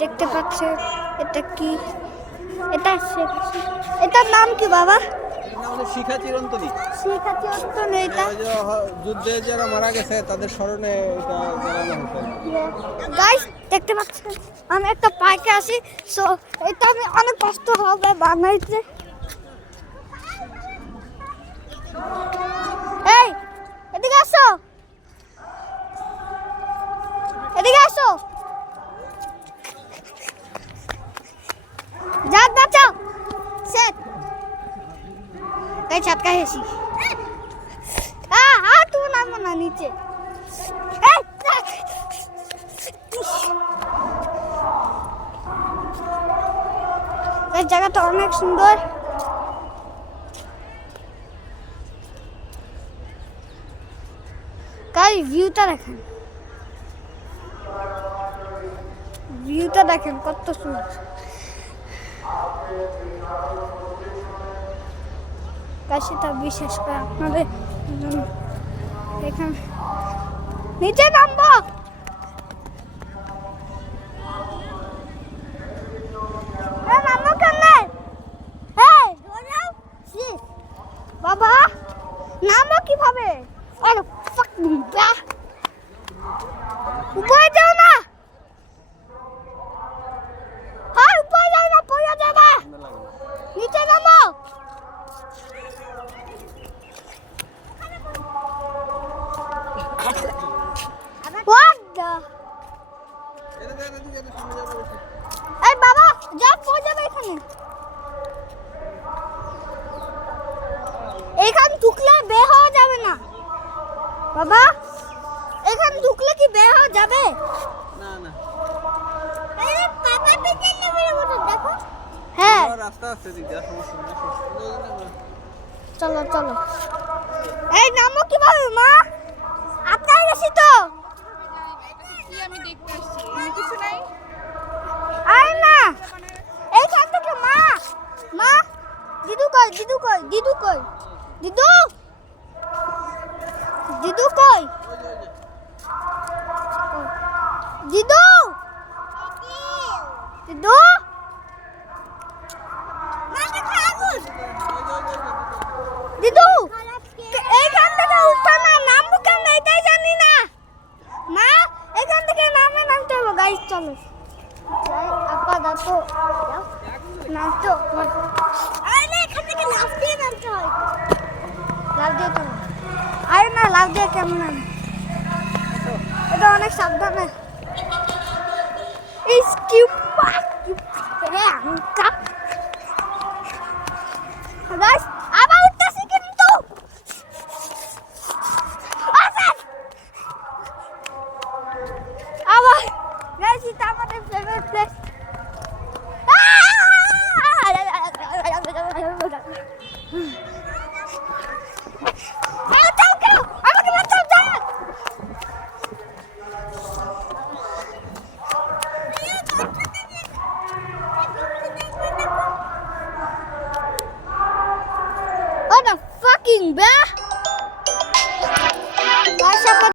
দেখতে পাচ্ছেন এটা কি? এটার নাম কি বাবা? শিখা চিরন্তনী। শিখা চিরন্তনী। এটা যুদ্ধে যারা মারা গেছে তাদের স্মরণে এটা জ্বালানো হতো। গাইস দেখতে পাচ্ছেন আমি একটা পার্কে আছি, সো এটা আমি অনেক কষ্ট হবে বানাইতে। এই এদিকে আসো, এদিকে আসো, যাক বাঁচাও সেট এই ছাটকা হেসি তুমি নামো না নিচে। এই জায়গাটা অনেক সুন্দর। গাইস ভিউটা দেখেন কত সুন্দর। সেটা বিশেষ করে আপনাদের এখানে নিচে নামবো। বাবা নামবো কিভাবে? উপরে যাও না, উপরে যাও না, পড়ে যাবে। নিচে নামো। এই বাবা যা পড়ে যাবে এখানে। এখান ঢুকলে বের হওয়া যাবে না বাবা। এখান ঢুকলে কি বের হওয়া যাবে? না না, এই পাপা পিছনে নেমে দেখো। হ্যাঁ রাস্তা আছে, দিক দিয়ে সমস্যা নেই। চলো চলো। এই নামো কিভাবে মা? আটকাই গেছি তো। আমি দেখতে আসছি, কিছু নাই। আয় না এইখান থেকে মা। মা দিদু কই? দিদু কই? দিদু কই? দিদু দিদু কই? দিদু দিদু দিদু এইখান থেকে উঠো না, নামবো কেন এটাই জানি না মা। এখান থেকে নামতে হবে। গাইস চলো আপা দাও নামতো। আরে এখান থেকে লাফ দিয়ে নামতে হয়। লাফ দিয়ে তো আরে না, লাফ দিয়ে কেমন নামে? এটা অনেক সাবধানে। গাইস আবার উঠতেছি কিন্তু। আবার গাইস এটা আমাদের favourite place. What the fucking bad?